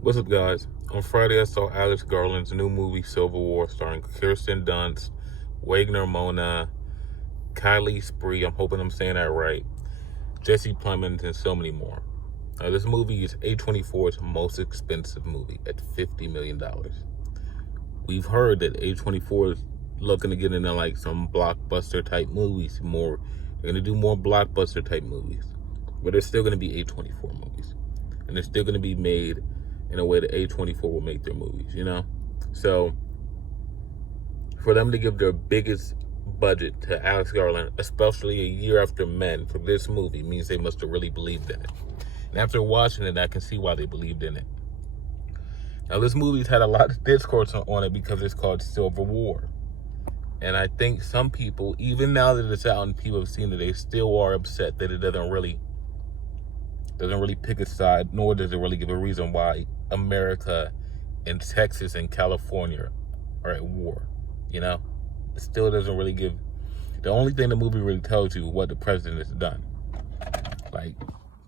What's up, guys? On Friday, I saw Alex Garland's new movie, Civil War, starring Kirsten Dunst, Wagner Mona, Kylie Spree, I'm hoping I'm saying that right, Jesse Plemons, and so many more. This movie is A24's most expensive movie at $50 million. We've heard that A24 is looking to get into like some blockbuster type movies more. They're going to do more blockbuster type movies. But they're still going to be A24 movies. And they're still going to be made in a way that A24 will make their movies, you know? So, for them to give their biggest budget to Alex Garland, especially a year after Men, for this movie, means they must have really believed in it. And after watching it, I can see why they believed in it. Now, this movie's had a lot of discourse on it because it's called Civil War. And I think some people, even now that it's out and people have seen it, they still are upset that it doesn't really pick a side, nor does it really give a reason why America and Texas and California are at war. You know, it still doesn't really give. The only thing the movie really tells you what the president has done. Like,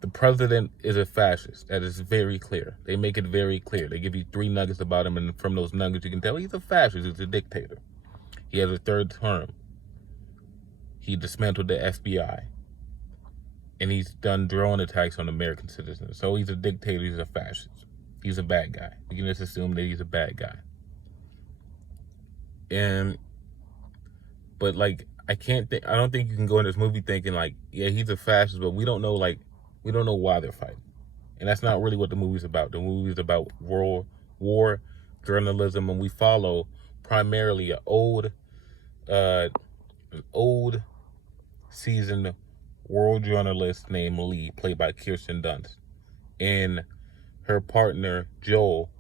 the president is a fascist. That is very clear. They make it very clear. They give you 3 nuggets about him, and from those nuggets you can tell he's a fascist. He's a dictator. He has a 3rd term. He dismantled the FBI. And he's done drone attacks on American citizens. So he's a dictator, he's a fascist. He's a bad guy. We can just assume that he's a bad guy. But like, I don't think you can go in this movie thinking like, yeah, he's a fascist, but we don't know why they're fighting. And that's not really what the movie's about. The movie's about world war journalism, and we follow primarily an old seasoned world journalist named Lee, played by Kirsten Dunst, and her partner Joel,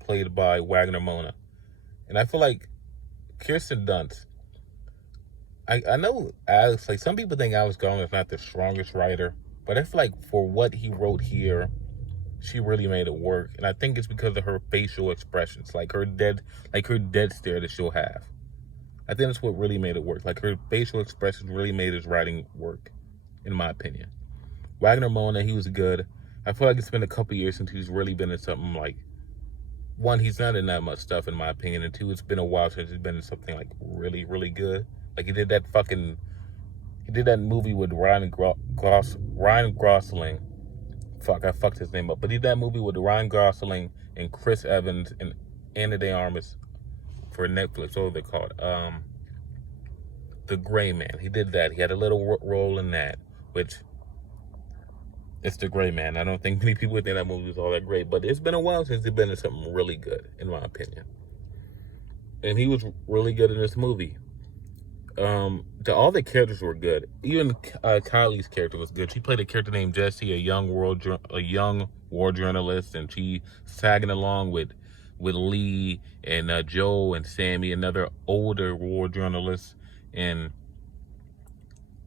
played by Wagner Mona. And I feel like Kirsten Dunst, I know Alex, like, some people think Alex Garland is not the strongest writer, but I feel like for what he wrote here, she really made it work. And I think it's because of her facial expressions, like her dead stare that she'll have. I think that's what really made it work. Like, her facial expressions really made his writing work, in my opinion. Wagner Mona, he was good. I feel like it's been a couple years since he's really been in something like, one, he's not in that much stuff, in my opinion, and 2, it's been a while since he's been in something like really, really good. Like, he did that movie with Ryan Gosling. Fuck, I fucked his name up. But he did that movie with Ryan Gosling and Chris Evans and Ana de Armas for Netflix. What was it called? The Gray Man. He did that. He had a little role in that, which, it's The Gray Man. I don't think many people would think that movie was all that great, but it's been a while since he's been in something really good, in my opinion. And he was really good in this movie. All the characters were good. Even Kylie's character was good. She played a character named Jessie, a young war journalist, and she sagging along with Lee and Joe and Sammy, another older war journalist. And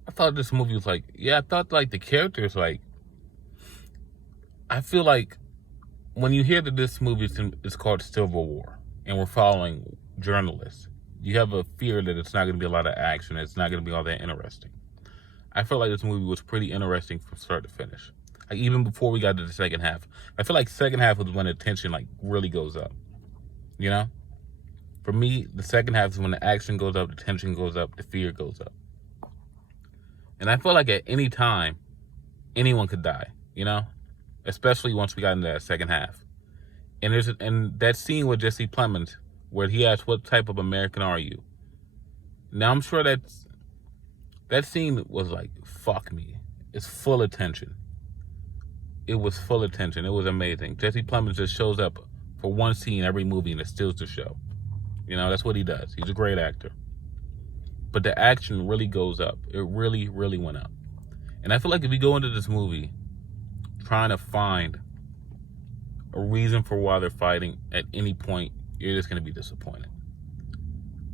I thought this movie was like, I thought like the characters, like, I feel like when you hear that this movie is called Civil War and we're following journalists, you have a fear that it's not going to be a lot of action. It's not going to be all that interesting. I feel like this movie was pretty interesting from start to finish. Like, even before we got to the second half, I feel like second half was when the tension like really goes up. You know, for me, the second half is when the action goes up, the tension goes up, the fear goes up. And I feel like at any time, anyone could die. You know, especially once we got into that second half. And that scene with Jesse Plemons, where he asked, "What type of American are you?" Now, I'm sure that scene was like, fuck me. It's full of tension. It was full of tension. It was amazing. Jesse Plemons just shows up for one scene every movie and it steals the show. You know, that's what he does. He's a great actor. But the action really goes up. It really, really went up. And I feel like if you go into this movie trying to find a reason for why they're fighting at any point, you're just going to be disappointed.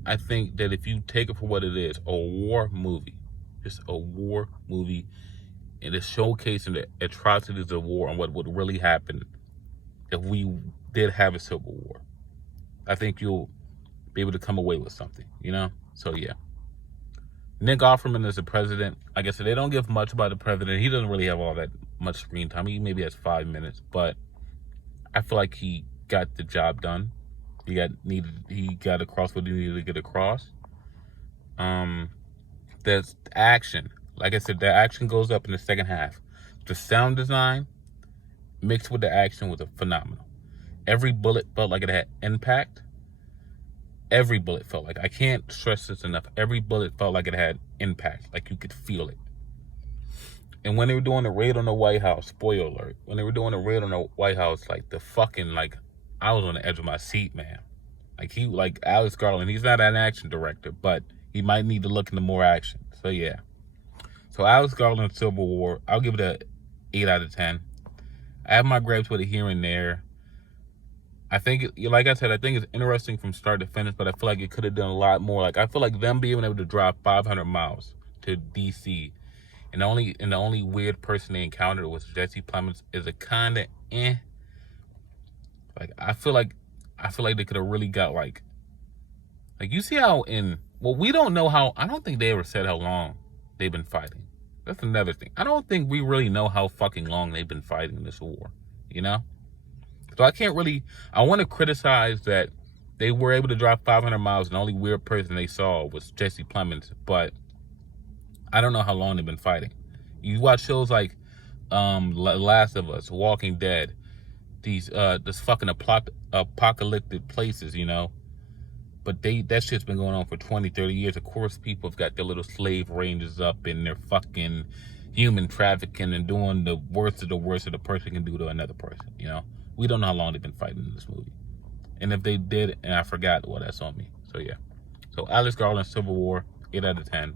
I think that if you take it for what it is, a war movie, just a war movie, and it's showcasing the atrocities of war and what would really happen if we did have a civil war, I think you'll be able to come away with something, you know? So, yeah. Nick Offerman is the president. Like I said, they don't give much about the president. He doesn't really have all that much screen time. He maybe has 5 minutes, but I feel like he got the job done. He got across what he needed to get across. There's action. Like I said, the action goes up in the second half. The sound design mixed with the action was phenomenal. Every bullet felt like it had impact. Every bullet felt like, I can't stress this enough, every bullet felt like it had impact, like you could feel it. And when they were doing the raid on the White House, spoiler alert, when they were doing the raid on the White House, like I was on the edge of my seat, man. Like Alex Garland, he's not an action director, but he might need to look into more action. So yeah. So Alex Garland, Civil War, I'll give it a 8 out of 10. I have my gripes with it here and there. I think, like I said, I think it's interesting from start to finish, but I feel like it could have done a lot more. Like, I feel like them being able to drive 500 miles to D.C. and the only weird person they encountered was Jesse Plemons is a kind of Like, I feel like they could have really got like you see how we don't know how. I don't think they ever said how long they've been fighting. That's another thing. I don't think we really know how fucking long they've been fighting this war. You know. So I want to criticize that they were able to drive 500 miles and the only weird person they saw was Jesse Plemons, but I don't know how long they've been fighting. You watch shows like Last of Us, Walking Dead, this fucking apocalyptic places, you know, but that shit's been going on for 20, 30 years. Of course, people have got their little slave ranges up and they're fucking human trafficking and doing the worst of the person can do to another person, you know. We don't know how long they've been fighting in this movie. And if they did, and I forgot, well, that's on me. So, yeah. So, Alex Garland, Civil War, 8 out of 10.